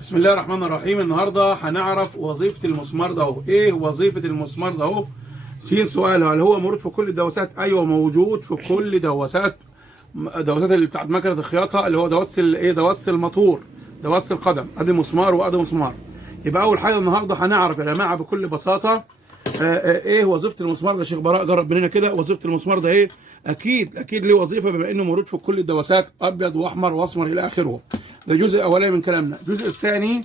بسم الله الرحمن الرحيم. النهارده هنعرف وظيفة المسمار ده اهو. ايه وظيفة المسمار ده اهو؟ سؤال: هل هو موجود في كل الدواسات؟ ايوه موجود في كل دواسات اللي بتاعت مكنة الخياطة، اللي هو دواسة الايه، دواسة الموتور، دواسة القدم. ادي مسمار وادي مسمار. يبقى اول حاجة النهارده هنعرف يا جماعة بكل بساطة ايه وظيفة المسمار ده. شيخ براء جرب مننا كده، وظيفة المسمار ده ايه؟ اكيد ليه وظيفة، بما انه موجود في كل الدواسات، ابيض واحمر واسمر الى اخره. ده الجزء الاولاني من كلامنا. الجزء الثاني،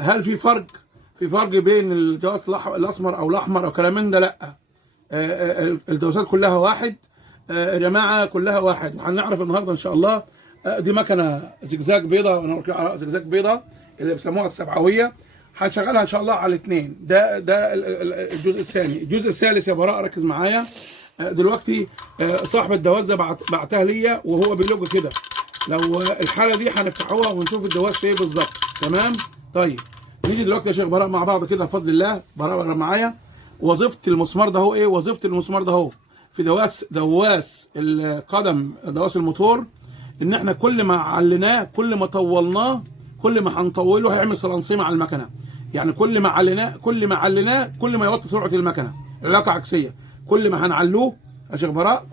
هل في فرق بين الدواس الاسمر او الاحمر او كلام من ده؟ لا، الدواسات كلها واحد يا جماعه، كلها واحد. هنعرف النهارده ان شاء الله. دي مكنه زجزاج بيضه، زجزاج بيضه اللي بيسموها السبعويه. هنشغلها ان شاء الله على الاثنين. ده الجزء الثاني. الجزء الثالث يا براء ركز معايا دلوقتي. صاحب الدواس ده بعتها ليا وهو بيلوج كده. لو الحاله دي هنفتحوها ونشوف الدواس في ايه بالظبط. تمام. طيب نيجي دلوقتي يا شيخ براء مع بعض كده بفضل الله. براء معايا. وظيفه المسمار ده هو ايه؟ وظيفه المسمار ده هو في دواس القدم، دواس الموتور، ان احنا كل ما عليناه، كل ما طولناه، كل ما هنطوله هيعمل سلنسيمه على المكنه. يعني كل ما عليناه كل ما يوطي سرعه المكنه. العلاقه عكسيه. كل ما هنعلوه يا شيخ براء،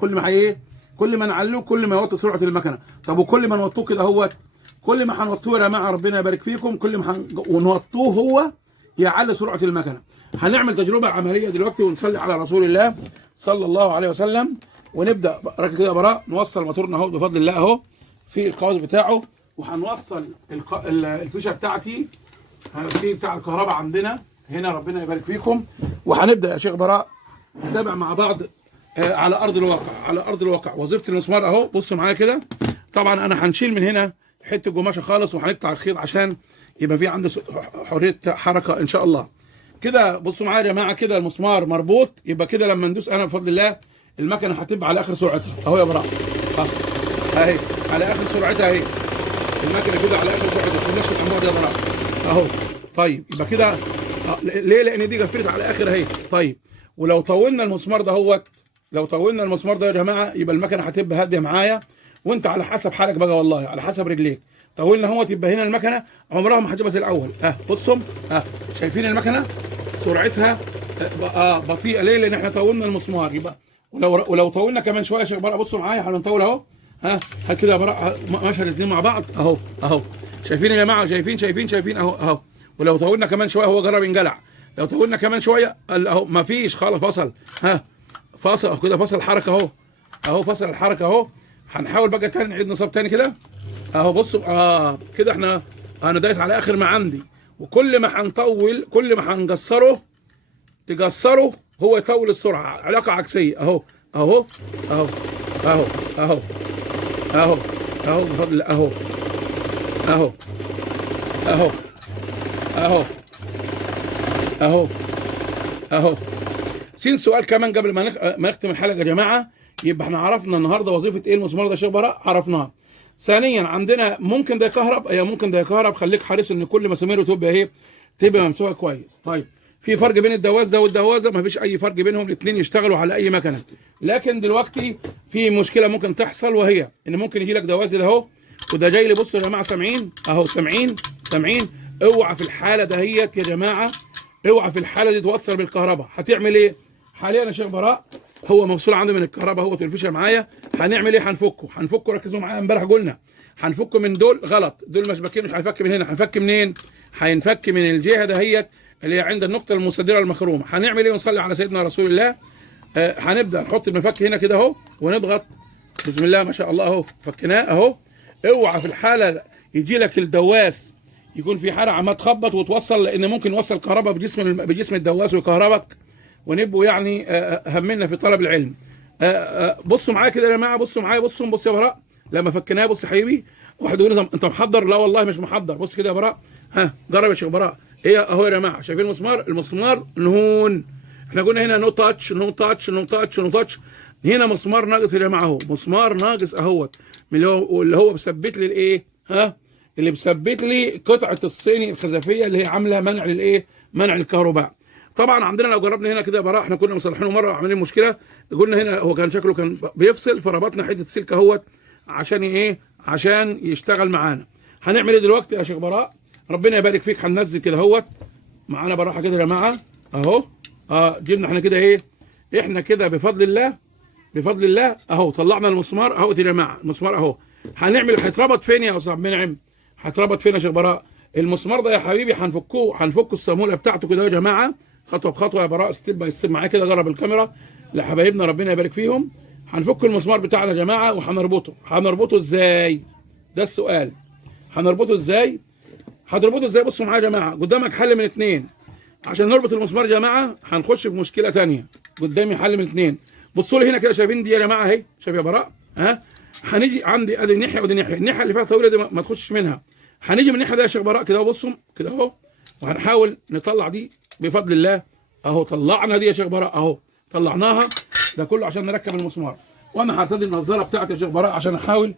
كل ما نعلوه كل ما يوطي سرعه المكنه. طب وكل ما نوطوه كده اهوت، كل ما هنوطوه يا جماعه ربنا يبارك فيكم، كل ما ونوطوه هو يعلي سرعه المكنه. هنعمل تجربه عمليه دلوقتي ونصلي على رسول الله صلى الله عليه وسلم ونبدا. ركز كده يا براء. نوصل موتورنا اهو بفضل الله اهو في القوس بتاعه، وهنوصل الفيشه بتاعتي في بتاع الكهرباء عندنا هنا ربنا يبارك فيكم. وهنبدا يا شيخ براء نتابع مع بعض على ارض الواقع وظيفه المسمار اهو. بصوا معايا كده. طبعا انا هنشيل من هنا حته قماشه خالص وهنقطع الخيط عشان يبقى في عندي حريه حركه ان شاء الله. كده بصوا معايا يا جماعه، كده المسمار مربوط. يبقى كده لما ندوس انا بفضل الله المكنه هتبقى على اخر سرعتها اهو يا براء. اهي على اخر سرعتها اهي. المكنه كده على اخر سرعتها. ما تخليش الامواج يا براء اهو. طيب يبقى كده ليه؟ لان دي قفلت على اخر اهي. طيب ولو طولنا المسمار ده هو، لو طولنا المسمار ده يا جماعه يبقى المكنه هتبقى هاديه معايا. وانت على حسب حالك بقى، والله على حسب رجليك. طولنا اهوت يبقى هنا المكنه عمرها ما هتبقى زي الاول. بصوا شايفين المكنه سرعتها بطيئه. ليه؟ لان احنا طولنا المسمار. يبقى ولو طولنا كمان شويه يا شيخ براء، بصوا معايا هنطول اهو. كده يا براء ماشي الاثنين مع بعض اهو. شايفين يا جماعه؟ شايفين اهو. ولو طولنا كمان شويه هو جرب ينجلع. لو طولنا كمان شويه اهو ما فيش خالص، فصل. فصل كده، فصل الحركه اهو فصل الحركه اهو. هنحاول بقى تاني نعيد نصاب تاني كده اهو. بصوا كده انا دايس على اخر ما عندي. وكل ما هنطول كل ما هنقصره هو يطول السرعه. علاقه عكسيه اهو بفضل اهو. سؤال كمان قبل ما نختم الحلقه يا جماعه. يبقى احنا عرفنا النهارده وظيفه ايه المسمار ده يا شيخ براء، عرفناها. ثانيا عندنا ممكن ده يكهرب. خليك حريص ان كل مساميره تبقى ممسوحه كويس. طيب في فرق بين الدواس ده والدواس ده؟ ما فيش اي فرق بينهم، الاثنين يشتغلوا على اي مكنه. لكن دلوقتي في مشكله ممكن تحصل، وهي ان ممكن يجي لك دواس ده اهو وده جاي لي. بصوا يا جماعه، سامعين اهو؟ سامعين. اوعى في الحاله دهيت يا جماعه، اوعى في الحاله دي توصل بالكهرباء. هتعمل ايه؟ حاليا يا شيخ براء هو مفصول عنده من الكهرباء اهو. الفيشه معايا. هنعمل ايه؟ هنفكه. ركزوا معايا، امبارح قلنا هنفكه من دول غلط، دول مشبكين. مش هنفك من هنا، هنفك منين؟ هينفك من الجهه دهيت اللي هي عند النقطه المستديره المخرومه. هنعمل ايه؟ ونصلي على سيدنا رسول الله. هنبدا نحط المفك هنا كده اهو ونضغط. بسم الله ما شاء الله اهو. فكناه اهو. اوعى في الحاله يجي لك الدواس يكون في حاله عمال تخبط وتوصل، لان ممكن يوصل كهرباء بجسم الدواس ويكهربك، ونبقوا يعني همنا في طلب العلم. بصوا معايا كده يا جماعه. بصوا يا براء لما فكناه. بص يا حبيبي. واحد يقول لي انت محضر؟ لا والله مش محضر. بص كده يا براء. جرب يا شيخ براء. ايه اهو يا جماعه؟ شايفين المسمار نهون. احنا قلنا هنا نو تاتش. هنا مسمار ناقص يا جماعه اهو. مسمار ناقص اهوت اللي هو مثبت لي الايه؟ اللي مثبت لي قطعه الصيني الخزفيه اللي هي عامله منع للايه؟ منع الكهرباء. طبعا عندنا لو جربنا هنا كده يا براء، احنا كنا مصلحينه مره وعاملين مشكله. قلنا هنا هو كان شكله كان بيفصل، فربطنا حته السلك اهوت عشان ايه؟ عشان يشتغل معانا. هنعمل ايه دلوقتي يا شيخ براء؟ ربنا يبارك فيك. هننزل كده اهوت معانا بالراحه كده يا جماعه اهو. جبنا احنا كده ايه، احنا كده بفضل الله، بفضل الله اهو طلعنا المسمار اهو يا جماعه. المسمار اهو هنعمل، هيتربط فين يا استاذ منعم؟ هيتربط فين يا شيخ براء؟ المسمار ده يا حبيبي هنفكه الصاموله بتاعته كده يا جماعه، خطوه بخطوه يا براء، ستيب باي ستيب معايا كده. جرب الكاميرا لحبايبنا ربنا يبارك فيهم. هنفك المسمار بتاعنا يا جماعه وهنربطه ازاي؟ ده السؤال. هنربطه ازاي؟ هتربطه ازاي؟ بصوا معايا يا جماعه، قدامك حل من اتنين. عشان نربط المسمار يا جماعه هنخش في مشكله ثانيه. قدامي حل من اتنين. بصوا لي هنا كده، شايفين دي يا جماعه اهي؟ شايف يا براء؟ هنيجي عندي ادي الناحيه ودي الناحيه، الناحيه اللي فيها طويله دي ما تخشش منها. هنيجي من الناحيه دي يا شيخ براء كده اهو، بصوا كده اهو، وهنحاول نطلع دي بفضل الله اهو. طلعنا دي يا شيخ براء اهو، طلعناها. ده كله عشان نركب المسمار. وانا هرتدي النظاره بتاعتي يا شيخ براء عشان احاول.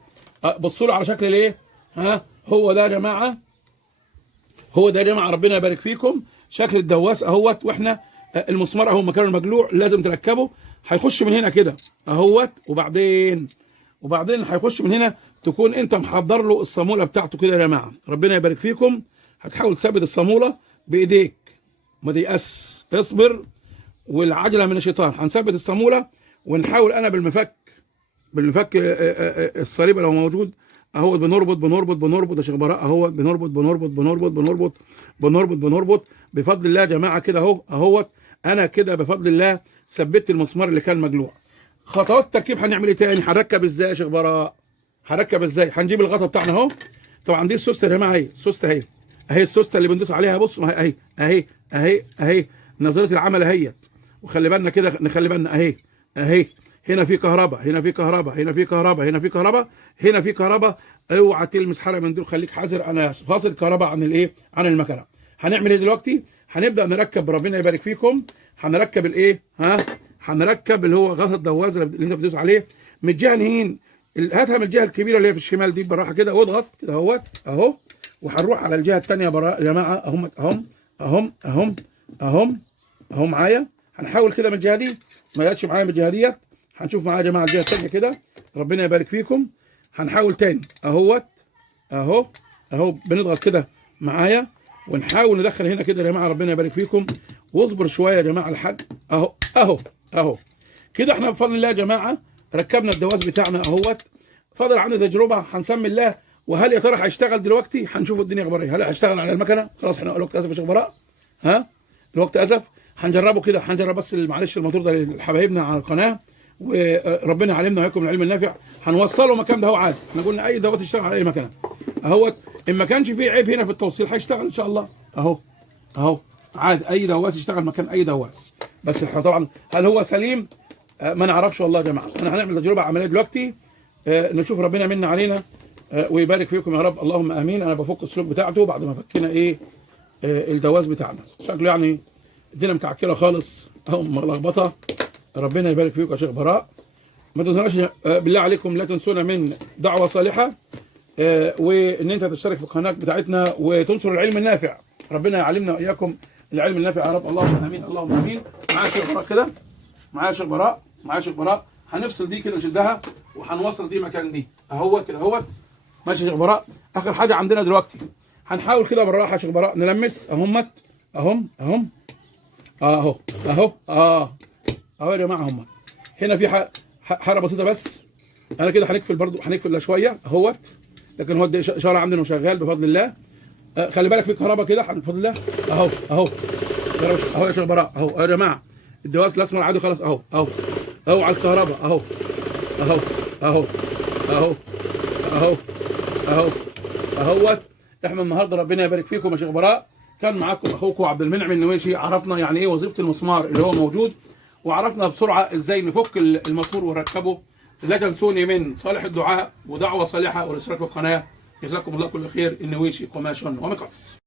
بصوا له على شكل الايه؟ هو ده يا جماعه، هو ده يا جماعه ربنا يبارك فيكم شكل الدواس اهوت. واحنا المسمار اهو مكانه المجلوع لازم تركبه. هيخش من هنا كده اهوت، وبعدين هيخش من هنا، تكون انت محضر له الصاموله بتاعته كده يا جماعه. ربنا يبارك فيكم. هتحاول تثبت الصاموله بايديك، ما تيأس، اصبر، والعجله من الشيطان. هنثبت الصاموله ونحاول انا بالمفك الصليب لو موجود اهو. بنربط يا شيخ براء اهو. بنربط بفضل الله يا جماعه كده اهو. انا كده بفضل الله ثبت المسمار اللي كان مجلوع. خطوات التركيب هنعمل ايه تاني؟ هنركب ازاي يا شيخ براء؟ هنركب ازاي؟ هنجيب الغطا بتاعنا اهو. طبعا دي السوسته يا جماعه اهي، السوسته اهي، السوسته اللي بندوس عليها. بص اهي نظريه العمل اهيت. وخلي بالنا كده، نخلي بالنا اهي هنا في كهرباء، هنا في كهرباء. اوعى تلمس حاجه من دول، خليك حذر. انا فاصل الكهرباء عن الايه؟ عن المكنه. هنعمل ايه دلوقتي؟ هنبدا نركب. ربنا يبارك فيكم. هنركب الايه؟ هنركب اللي هو غطا الدواز اللي انت بتدوس عليه من الجهه اليمين. هاتها من الجهه الكبيره اللي هي في الشمال دي بالراحه كده، واضغط كده اهو. وهنروح على الجهه الثانيه يا جماعه اهم معايا. هنحاول كده من الجهه دي، ما جاتش معايا من الجهه ديت. هنشوف معايا يا جماعه الجهه الثانيه كده. ربنا يبارك فيكم. هنحاول تاني اهو بنضغط كده معايا، ونحاول ندخل هنا كده يا جماعه. ربنا يبارك فيكم. واصبر شويه يا جماعه الحاج اهو كده. احنا بفضل الله يا جماعه ركبنا الدواس بتاعنا اهوت. فاضل عندنا تجربه هنسمي الله. وهل يا ترى هيشتغل دلوقتي؟ هنشوف الدنيا اخبارها ايه. هل هيشتغل على المكنه؟ خلاص احنا الوقت اسف يا شيخ براء. الوقت اسف. هنجربه كده، هنجرب بس معلش الموتور ده لحبايبنا على القناه. وربنا يعلمنا وياكم العلم النافع. هنوصله مكان ده هو عادي. احنا قلنا اي دواس يشتغل على اي مكنه اهوت. ان ما كانش فيه عيب هنا في التوصيل هيشتغل ان شاء الله اهو عادي. اي دواس يشتغل مكان اي دواس. بس طبعا هل هو سليم؟ ما نعرفش والله يا جماعه. احنا هنعمل تجربه عمليه دلوقتي، نشوف ربنا يمن علينا ويبارك فيكم يا رب. اللهم امين. انا بفك السلوك بتاعته بعد ما فكينا الدواس بتاعنا. شكله يعني الدنيا مكعكله خالص اهو، ملخبطه. ربنا يبارك فيكم يا شيخ براء. ما تنسوناش بالله عليكم، لا تنسونا من دعوه صالحه، وان انت تشترك في القناه بتاعتنا وتنشر العلم النافع. ربنا يعلمنا واياكم العلم النافع يا رب. اللهم امين اللهم امين. معايا شيخ براء كده، معايا شيخ براء. هنفصل دي كده، نشدها وهنوصل دي مكان دي اهوت كده اهوت. ماشي يا شيخ براء. اخر حاجه عندنا دلوقتي هنحاول كده بالراحه يا شيخ براء نلمس اهم اهو يا جماعه. هم هنا في حاجه بسيطه بس. انا كده هنقفل شويه اهوت، لكن هو الاشاره عندنا شغال بفضل الله. خلي بالك في كهرباء كده بفضل الله اهو يا شيخ براء اهو يا جماعه. الدواس الاسمر عادي خلاص اهو على الكهرباء اهوت. احنا النهارده ربنا يبارك فيكم يا شيخ براء كان معاكم اخوكم عبد المنعم النويشي. عرفنا يعني ايه وظيفه المسمار اللي هو موجود، وعرفنا بسرعه ازاي نفك الموتور ونركبه. لا تنسوني من صالح الدعاء ودعوه صالحه والاشتراك في القناه. جزاكم الله كل خير. النويشي قماش ومقص.